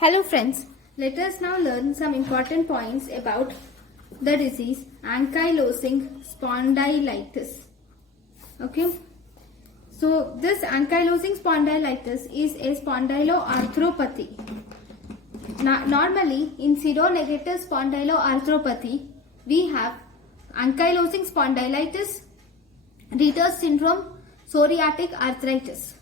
Hello friends, let us now learn some important points about the disease ankylosing spondylitis. Okay, so this ankylosing spondylitis is a spondyloarthropathy. Normally in seronegative spondyloarthropathy, we have ankylosing spondylitis, Retter's syndrome, psoriatic arthritis.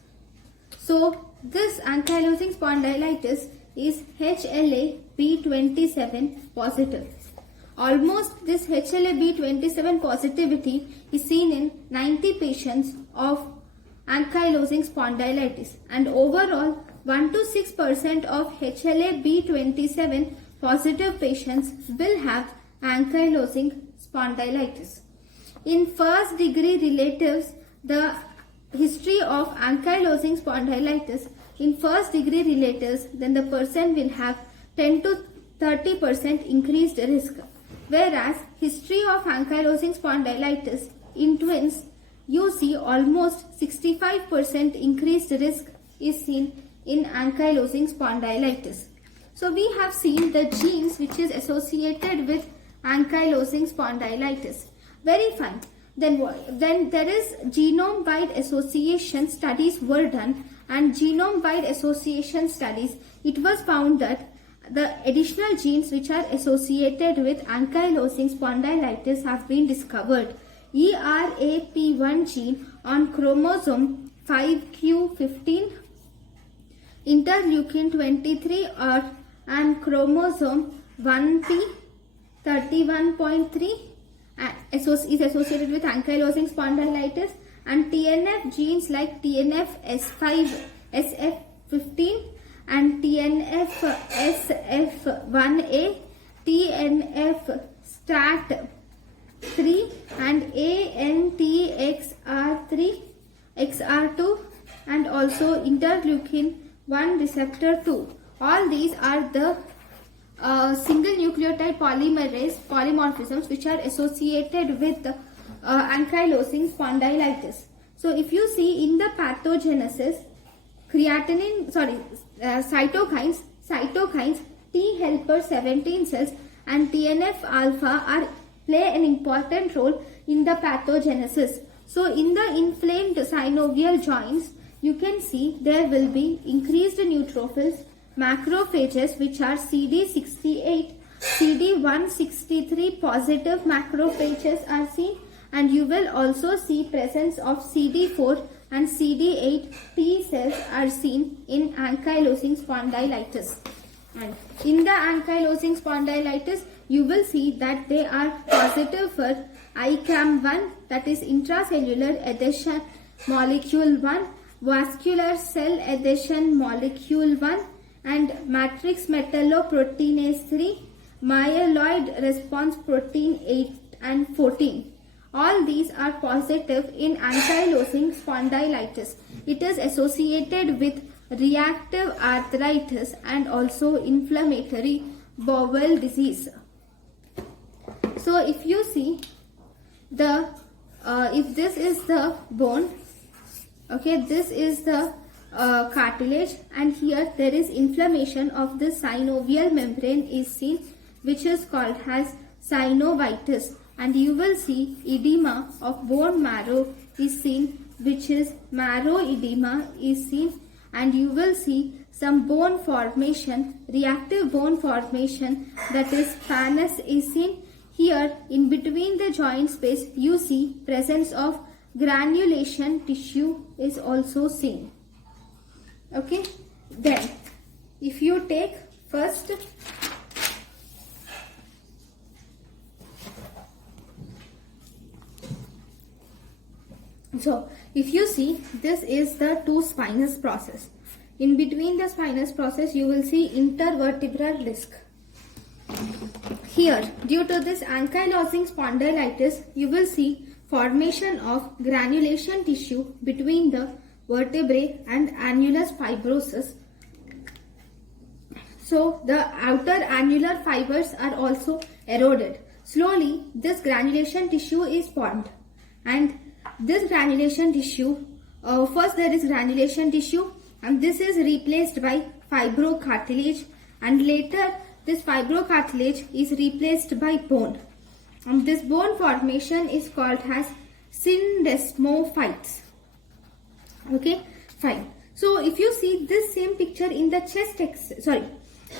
So this ankylosing spondylitis is HLA-B27 positive. Almost this HLA-B27 positivity is seen in 90 patients of ankylosing spondylitis, and overall 1 to 6% of HLA-B27 positive patients will have ankylosing spondylitis. In first degree relatives, the history of ankylosing spondylitis in first degree relatives, then the person will have 10 to 30% increased risk. Whereas history of ankylosing spondylitis in twins, you see almost 65% increased risk is seen in ankylosing spondylitis. So we have seen the genes which is associated with ankylosing spondylitis. Very fine. Then there is genome-wide association studies were done, and genome-wide association studies, it was found that the additional genes which are associated with ankylosing spondylitis have been discovered. ERAP1 gene on chromosome 5q15, interleukin 23 and chromosome 1p 31.3 is associated with ankylosing spondylitis, and TNF genes like TNF-S5, SF15 and TNF-SF1A, TNF-STAT3 and ANTXR3, XR2 and also interleukin 1 receptor 2. All these are the single nucleotide polymerase polymorphisms which are associated with ankylosing spondylitis. So if you see in the pathogenesis, cytokines, T helper 17 cells and TNF alpha play an important role in the pathogenesis. So in the inflamed synovial joints, you can see there will be increased neutrophils, macrophages which are CD68, CD163 positive macrophages are seen, and you will also see presence of CD4 and CD8 T cells are seen in ankylosing spondylitis. And in the ankylosing spondylitis, you will see that they are positive for ICAM1, that is intracellular adhesion molecule 1, vascular cell adhesion molecule 1, and matrix metalloproteinase 3, myeloid response protein 8 and 14. All these are positive in ankylosing spondylitis. It is associated with reactive arthritis and also inflammatory bowel disease. So if you see the if this is the bone, okay, this is the cartilage, and here there is inflammation of the synovial membrane is seen, which is called as synovitis, and you will see edema of bone marrow is seen, which is marrow edema is seen, and you will see some bone formation, reactive bone formation, that is pannus is seen. Here in between the joint space you see presence of granulation tissue is also seen. Okay, then if you take first so if you see, this is the two spinous process. In between the spinous process you will see intervertebral disc. Here, due to this ankylosing spondylitis, you will see formation of granulation tissue between the vertebrae and annulus fibrosus. So the outer annular fibers are also eroded. Slowly this granulation tissue is formed, and this granulation tissue, first there is granulation tissue, and this is replaced by fibrocartilage, and later this fibrocartilage is replaced by bone. And this bone formation is called as syndesmophytes. Okay, fine. So if you see this same picture in the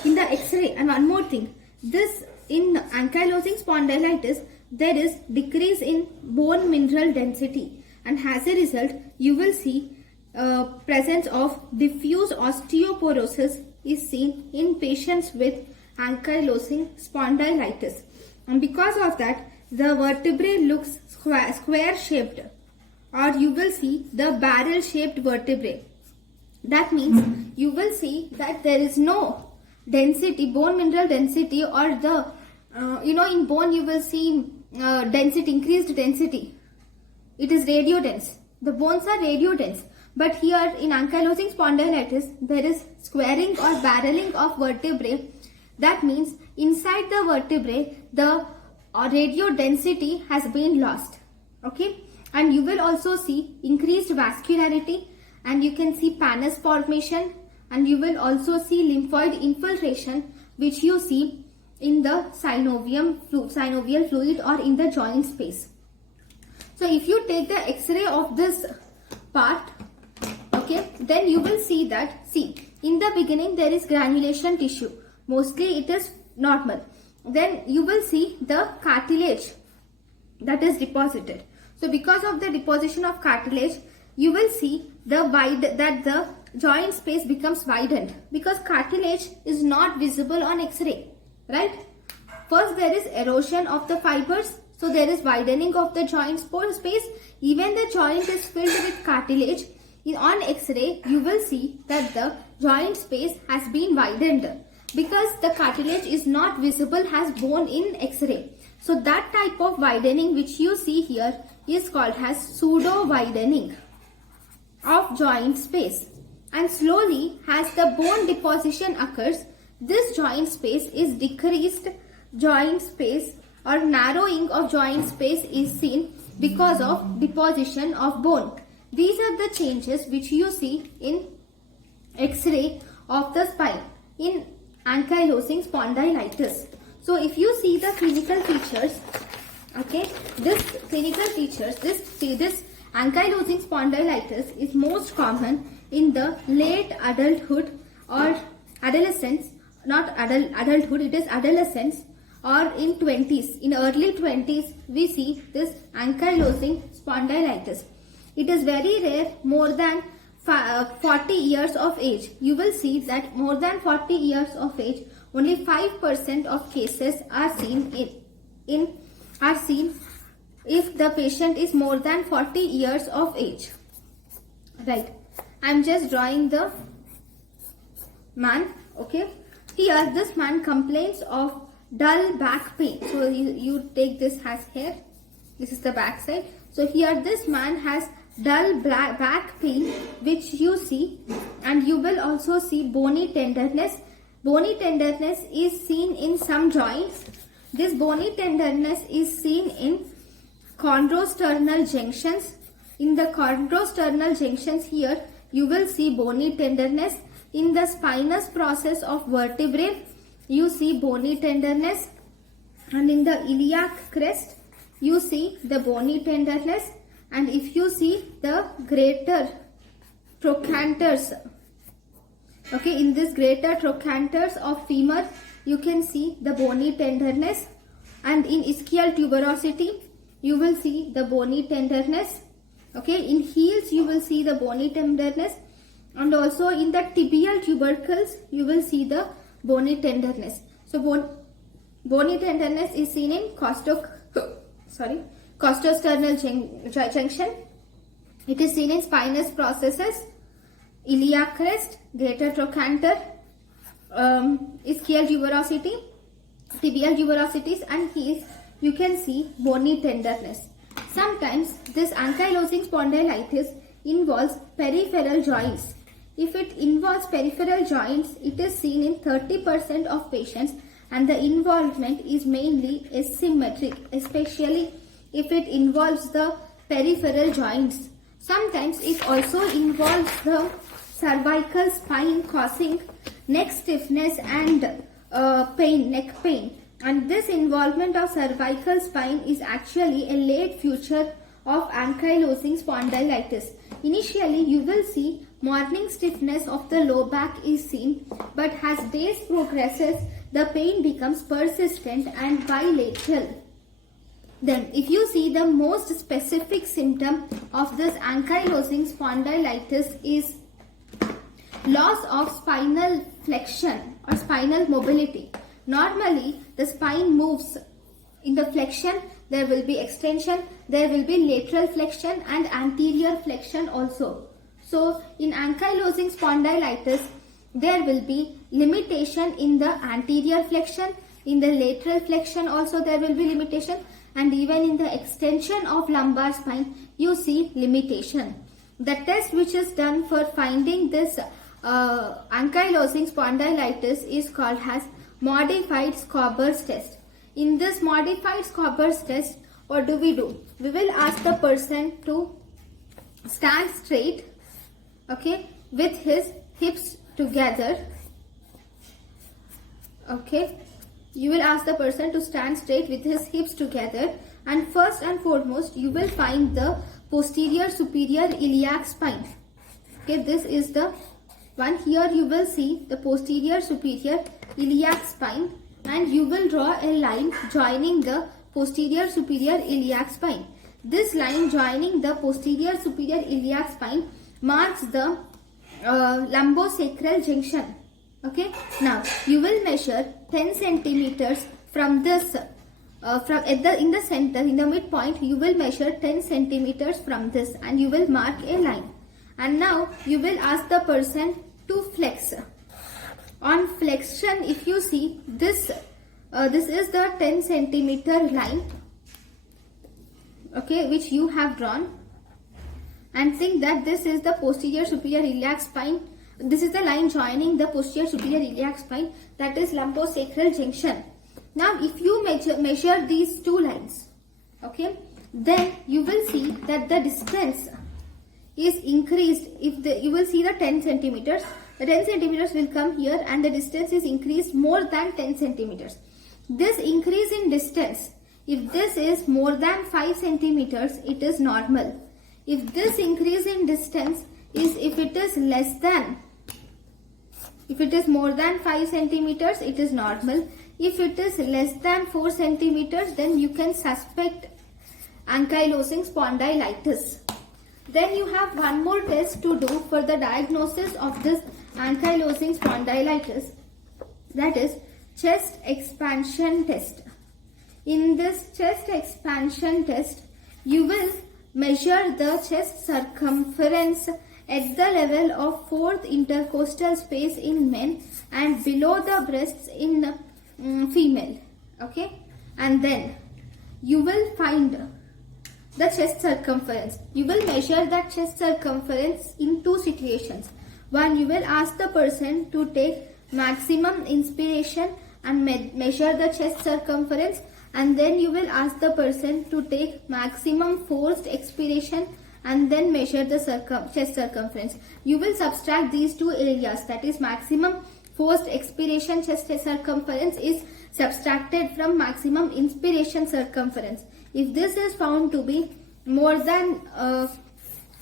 in the X-ray, and one more thing, this in ankylosing spondylitis there is decrease in bone mineral density, and as a result you will see presence of diffuse osteoporosis is seen in patients with ankylosing spondylitis, and because of that the vertebrae looks square shaped, or you will see the barrel shaped vertebrae. That means you will see that there is no density, bone mineral density, or the in bone you will see density, increased density. It is radiodense. The bones are radiodense. But here in ankylosing spondylitis there is squaring or barreling of vertebrae. That means inside the vertebrae the radio density has been lost. Okay, and you will also see increased vascularity, and you can see pannus formation, and you will also see lymphoid infiltration, which you see in the synovial fluid or in the joint space. So if you take the X-ray of this part, okay, then you will see that, in the beginning there is granulation tissue, mostly it is normal. Then you will see the cartilage that is deposited. So because of the deposition of cartilage, you will see the joint space becomes widened, because cartilage is not visible on X-ray, right? First there is erosion of the fibers, so there is widening of the joint space. Even the joint is filled with cartilage. On X-ray you will see that the joint space has been widened, because the cartilage is not visible as bone in X-ray. So that type of widening which you see here is called as pseudo widening of joint space. And slowly as the bone deposition occurs, this joint space is decreased. Joint space or narrowing of joint space is seen because of deposition of bone. These are the changes which you see in X-ray of the spine in ankylosing spondylitis. So if you see the clinical features, okay, this ankylosing spondylitis is most common in the late adulthood or adolescence, not adulthood, it is adolescence, or in 20s. In early 20s we see this ankylosing spondylitis. It is very rare more than 40 years of age. You will see that more than 40 years of age, only 5% of cases are seen if the patient is more than 40 years of age. Right. I am just drawing the man. Okay. Here this man complains of dull back pain. So you take this as here. This is the back side. So here this man has dull back pain, which you see, and you will also see bony tenderness. Bony tenderness is seen in some joints. This bony tenderness is seen in chondrosternal junctions. In the chondrosternal junctions here, you will see bony tenderness. In the spinous process of vertebrae, you see bony tenderness. And in the iliac crest, you see the bony tenderness. And if you see the greater trochanters, okay, in this greater trochanters of femur, you can see the bony tenderness. And in ischial tuberosity, you will see the bony tenderness. Okay, in heels, you will see the bony tenderness. And also in the tibial tubercles, you will see the bony tenderness. So bony tenderness is seen in costosternal junction. It is seen in spinous processes, iliac crest, greater trochanter, ischial tuberosity, tibial tuberosities, and heels. You can see bony tenderness. Sometimes this ankylosing spondylitis involves peripheral joints. If it involves peripheral joints, it is seen in 30% of patients, and the involvement is mainly asymmetric, especially if it involves the peripheral joints. Sometimes it also involves the cervical spine causing neck stiffness and neck pain. And this involvement of cervical spine is actually a late feature of ankylosing spondylitis. Initially, you will see morning stiffness of the low back is seen, but as days progresses, the pain becomes persistent and bilateral. Then, if you see, the most specific symptom of this ankylosing spondylitis is loss of spinal flexion or spinal mobility. Normally, the spine moves in the flexion. There will be extension, there will be lateral flexion and anterior flexion also. So, in ankylosing spondylitis, there will be limitation in the anterior flexion, in the lateral flexion also there will be limitation, and even in the extension of lumbar spine, you see limitation. The test which is done for finding this ankylosing spondylitis is called as modified Scobber's test. In this modified Scobber's test, what do? We will ask the person to stand straight, okay, with his hips together. Okay, you will ask the person to stand straight with his hips together, and first and foremost you will find the posterior superior iliac spine. Okay, this is the one. Here you will see the posterior superior iliac spine, and you will draw a line joining the posterior superior iliac spine. This line joining the posterior superior iliac spine marks the lumbosacral junction. Okay, now you will measure 10 centimeters from this in the center, in the midpoint. You will measure 10 centimeters from this, and you will mark a line. And now you will ask the person to flex. On flexion, if you see this, this is the 10 centimeter line, okay, which you have drawn, and think that this is the posterior superior iliac spine. This is the line joining the posterior superior iliac spine, that is lumbosacral junction. Now, if you measure these two lines, okay, then you will see that the distance is increased. You will see the 10 centimeters. The 10 centimeters will come here, and the distance is increased more than 10 centimeters. This increase in distance, if this is more than 5 centimeters, it is normal. If this increase in distance is, if it is more than 5 centimeters, it is normal. If it is less than 4 centimeters, then you can suspect ankylosing spondylitis. Then you have one more test to do for the diagnosis of this ankylosing spondylitis, that is chest expansion test. In this chest expansion test, you will measure the chest circumference at the level of 4th intercostal space in men and below the breasts in female. Okay, and then you will find the chest circumference. You will measure that chest circumference in two situations. One, you will ask the person to take maximum inspiration and measure the chest circumference, and then you will ask the person to take maximum forced expiration and then measure the chest circumference. You will subtract these two areas, that is maximum forced expiration chest circumference is subtracted from maximum inspiration circumference. If this is found to be more than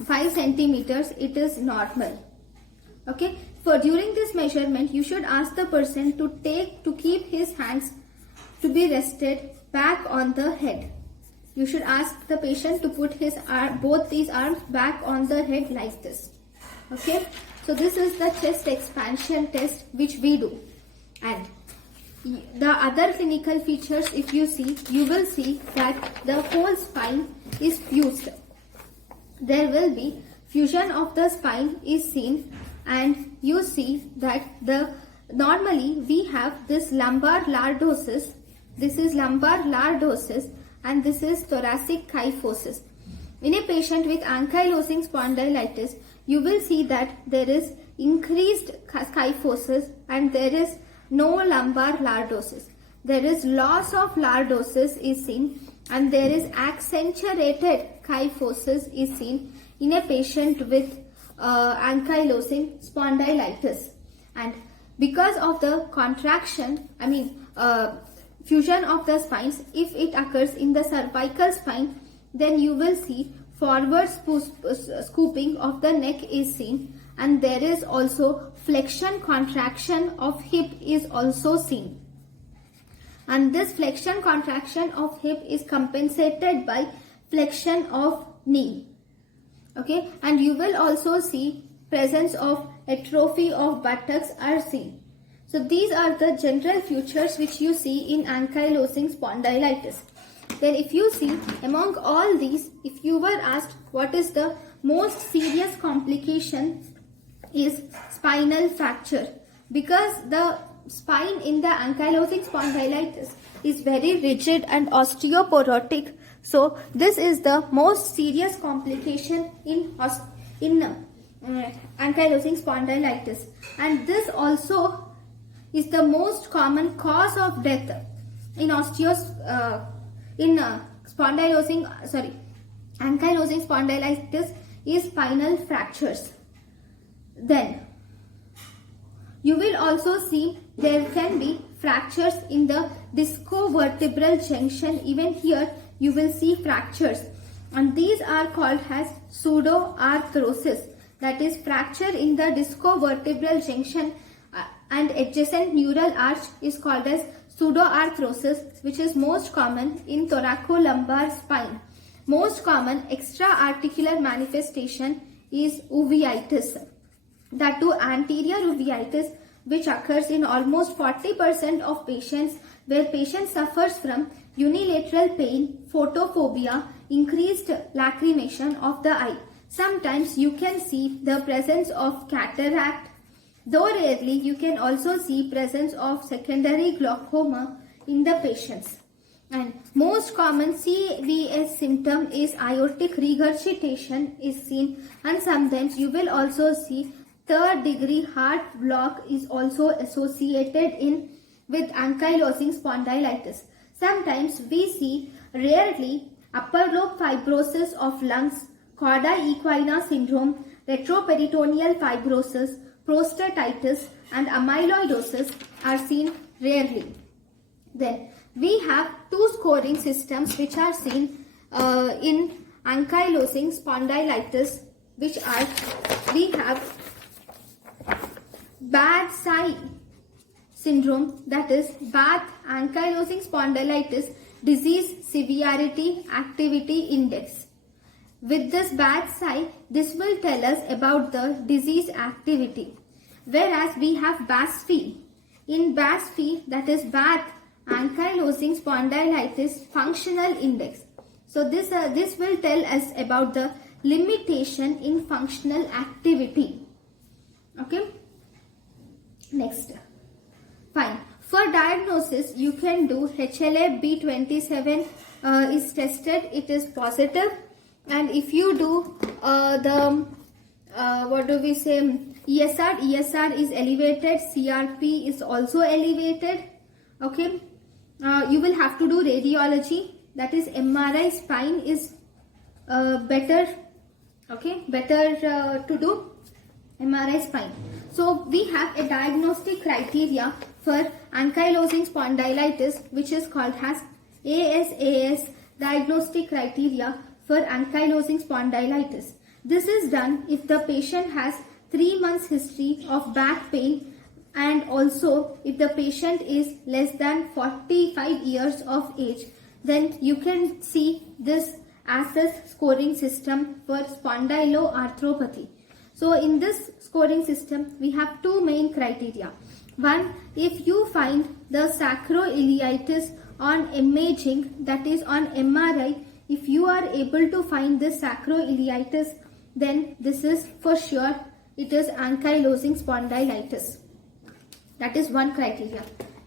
5 centimeters, it is normal. Okay, for during this measurement, you should ask the person to keep his hands to be rested back on the head. You should ask the patient to put his both these arms back on the head like this. Okay, so this is the chest expansion test which we do. And the other clinical features, if you see, you will see that the whole spine is fused. There will be fusion of the spine is seen, and you see that normally we have this lumbar lordosis. This is lumbar lordosis, and this is thoracic kyphosis. In a patient with ankylosing spondylitis, you will see that there is increased kyphosis and there is no lumbar lordosis. There is loss of lordosis is seen, and there is accentuated kyphosis is seen in a patient with ankylosing spondylitis. And because of the contraction, fusion of the spines, if it occurs in the cervical spine, then you will see forward scooping of the neck is seen, and there is also flexion contraction of hip is also seen. And this flexion contraction of hip is compensated by flexion of knee. Okay, and you will also see presence of atrophy of buttocks are seen. So these are the general features which you see in ankylosing spondylitis. Then if you see among all these, if you were asked what is the most serious complication, is spinal fracture, because the spine in the ankylosing spondylitis is very rigid and osteoporotic. So this is the most serious complication in ankylosing spondylitis, and this also is the most common cause of death in ankylosing spondylitis is spinal fractures. Then you will also see there can be fractures in the discovertebral junction. Even here you will see fractures, and these are called as pseudoarthrosis, that is fracture in the discovertebral junction and adjacent neural arch is called as pseudoarthrosis, which is most common in thoracolumbar spine. Most common extra-articular manifestation is uveitis, that too anterior uveitis, which occurs in almost 40% of patients, where patient suffers from unilateral pain, photophobia, increased lacrimation of the eye. Sometimes you can see the presence of cataract, though rarely you can also see presence of secondary glaucoma in the patients. And most common CVS symptom is aortic regurgitation is seen, and sometimes you will also see third degree heart block is also associated with ankylosing spondylitis. Sometimes we see rarely upper lobe fibrosis of lungs, cauda equina syndrome, retroperitoneal fibrosis, prostatitis and amyloidosis are seen rarely. Then we have two scoring systems which are seen in ankylosing spondylitis, which are, we have Bad-Sai syndrome, that is Bath ankylosing spondylitis disease severity activity index. With this Bad-Sai, this will tell us about the disease activity. Whereas we have BASFI. In BASFI, that is Bath ankylosing spondylitis functional index. So this will tell us about the limitation in functional activity. Okay. Next. Fine. For diagnosis, you can do HLA-B27 is tested. It is positive. And if you do ESR is elevated, CRP is also elevated. Okay. You will have to do radiology, that is MRI spine is better. Okay, better to do MRI spine. So we have a diagnostic criteria for ankylosing spondylitis, which is called as ASAS diagnostic criteria for ankylosing spondylitis. This is done if the patient has 3 months history of back pain, and also if the patient is less than 45 years of age. Then you can see this ASAS scoring system for spondyloarthropathy. So in this scoring system, we have two main criteria. One, if you find the sacroiliitis on imaging, that is on MRI, if you are able to find this sacroiliitis, then this is for sure, it is ankylosing spondylitis. That is one criteria.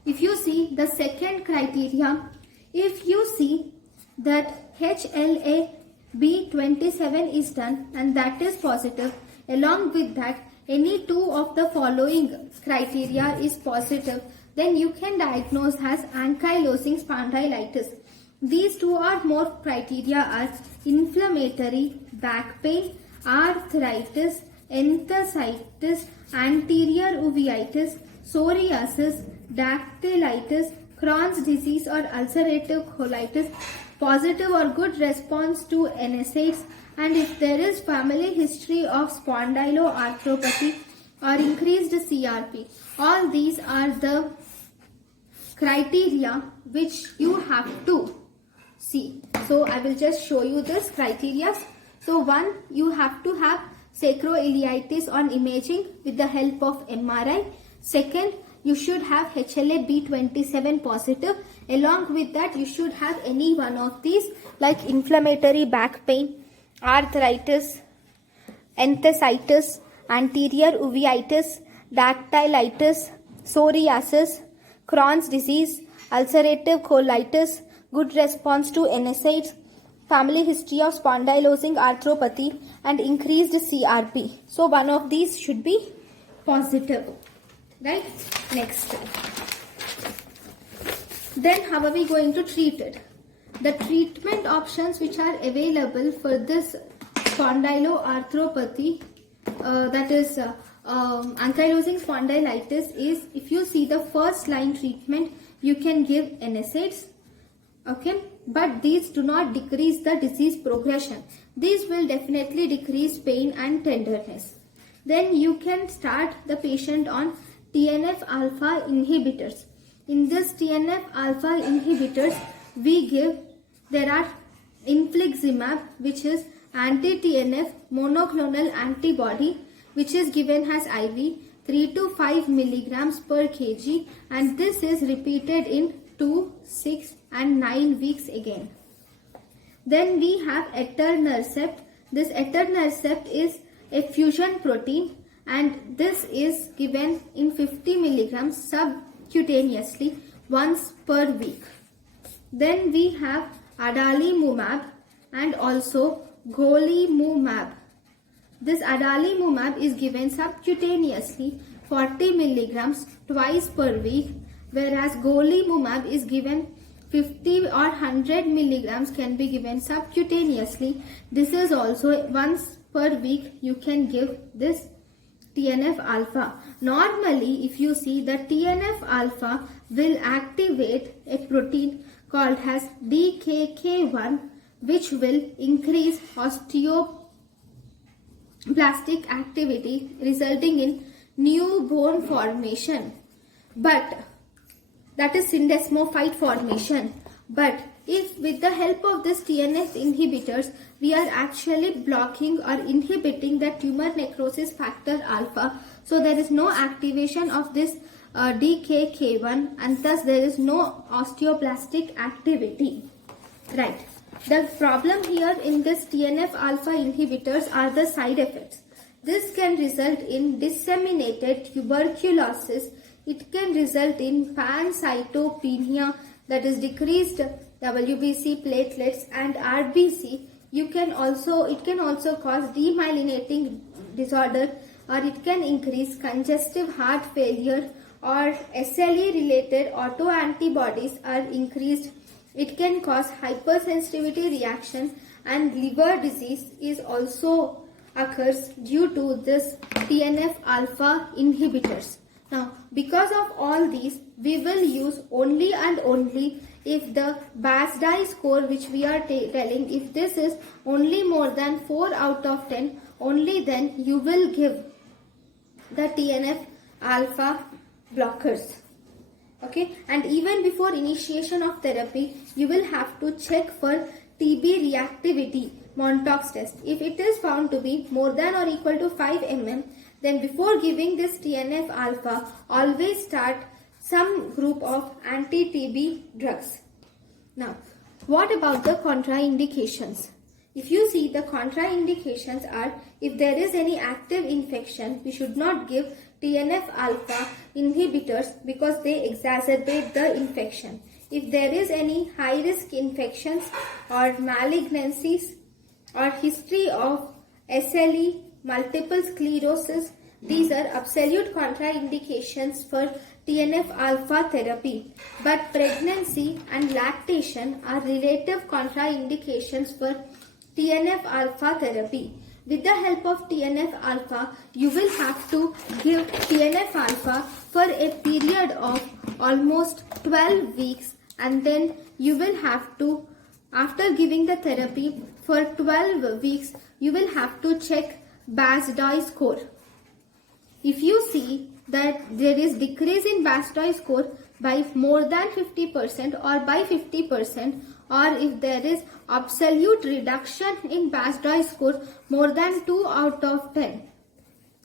If you see the second criteria, if you see that HLA-B27 is done and that is positive, along with that any two of the following criteria is positive, then you can diagnose as ankylosing spondylitis. These two or more criteria are inflammatory back pain, arthritis, enthesitis, anterior uveitis, psoriasis, dactylitis, Crohn's disease or ulcerative colitis, positive or good response to NSAIDs, and if there is family history of spondyloarthropathy or increased CRP. All these are the criteria which you have to see. So I will just show you this criteria. So one, you have to have sacroiliitis on imaging with the help of MRI. Second, you should have HLA-B27 positive. Along with that, you should have any one of these like inflammatory back pain, arthritis, enthesitis, anterior uveitis, dactylitis, psoriasis, Crohn's disease, ulcerative colitis, good response to NSAIDs, family history of spondylosing arthropathy, and increased CRP. So one of these should be positive. Right? Next. Then how are we going to treat it? The treatment options which are available for this spondyloarthropathy, that is ankylosing spondylitis, is if you see the first line treatment, you can give NSAIDs. Okay, but these do not decrease the disease progression. These will definitely decrease pain and tenderness. Then you can start the patient on TNF alpha inhibitors. In this TNF alpha inhibitors, there are infliximab, which is anti-TNF monoclonal antibody, which is given as IV 3 to 5 milligrams per kg, and this is repeated in 2, 6 and 9 weeks again. Then we have etanercept. This etanercept is a fusion protein, and this is given in 50 milligrams subcutaneously once per week. Then we have adalimumab and also golimumab. This adalimumab is given subcutaneously 40 milligrams twice per week, whereas golimumab is given 50 or 100 milligrams can be given subcutaneously. This is also once per week you can give this TNF alpha. Normally, if you see, the TNF alpha will activate a protein called as DKK1, which will increase osteoblastic activity, resulting in new bone formation. But that is syndesmophyte formation. But if with the help of this TNF inhibitors, we are actually blocking or inhibiting the tumor necrosis factor alpha, so there is no activation of this DKK1, and thus there is no osteoblastic activity. Right. The problem here in this TNF alpha inhibitors are the side effects. This can result in disseminated tuberculosis. It can result in pancytopenia, that is decreased WBC platelets and RBC. It can also cause demyelinating disorder, or it can increase congestive heart failure, or SLE related autoantibodies are increased. It can cause hypersensitivity reaction, and liver disease is also occurs due to this TNF alpha inhibitors. Now, because of all these, we will use only and only if the BASDAI score which we are telling, if this is only more than 4 out of 10, only then you will give the TNF alpha blockers. Okay, and even before initiation of therapy, you will have to check for TB reactivity, Montauk's test. If it is found to be more than or equal to 5 mm, then before giving this TNF alpha, always start some group of anti-TB drugs. Now, what about the contraindications? If you see, the contraindications are, if there is any active infection, we should not give TNF alpha inhibitors because they exacerbate the infection. If there is any high risk infections or malignancies or history of SLE, multiple sclerosis, these are absolute contraindications for TNF alpha therapy. But pregnancy and lactation are relative contraindications for TNF alpha therapy. with the help of TNF alpha, you will have to give TNF alpha for a period of almost 12 weeks, and then you will have to, after giving the therapy for 12 weeks, you will have to check BASDOI score. If you see that there is decrease in BASDOI score by more than 50% or by 50%, or if there is absolute reduction in BASDOI score more than 2 out of 10,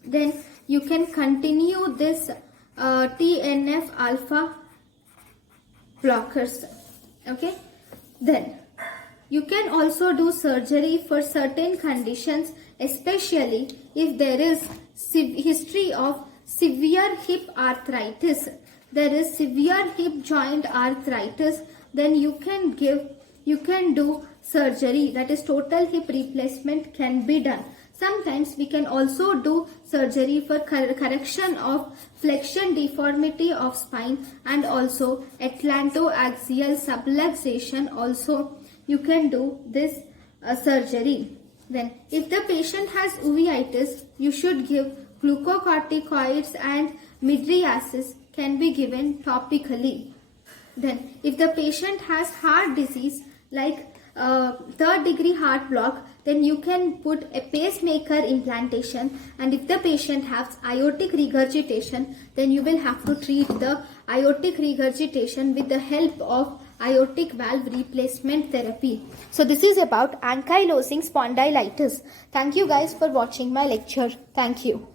then you can continue this TNF alpha blockers. Okay, then you can also do surgery for certain conditions, especially if there is history of severe hip arthritis. There is severe hip joint arthritis, then you can do surgery, that is total hip replacement can be done. Sometimes we can also do surgery for correction of flexion deformity of spine, and also atlantoaxial subluxation also you can do this surgery. Then if the patient has uveitis, you should give glucocorticoids, and mydriasis can be given topically. Then if the patient has heart disease like third degree heart block, then you can put a pacemaker implantation, and if the patient has aortic regurgitation, then you will have to treat the aortic regurgitation with the help of aortic valve replacement therapy. So this is about ankylosing spondylitis. Thank you guys for watching my lecture. Thank you.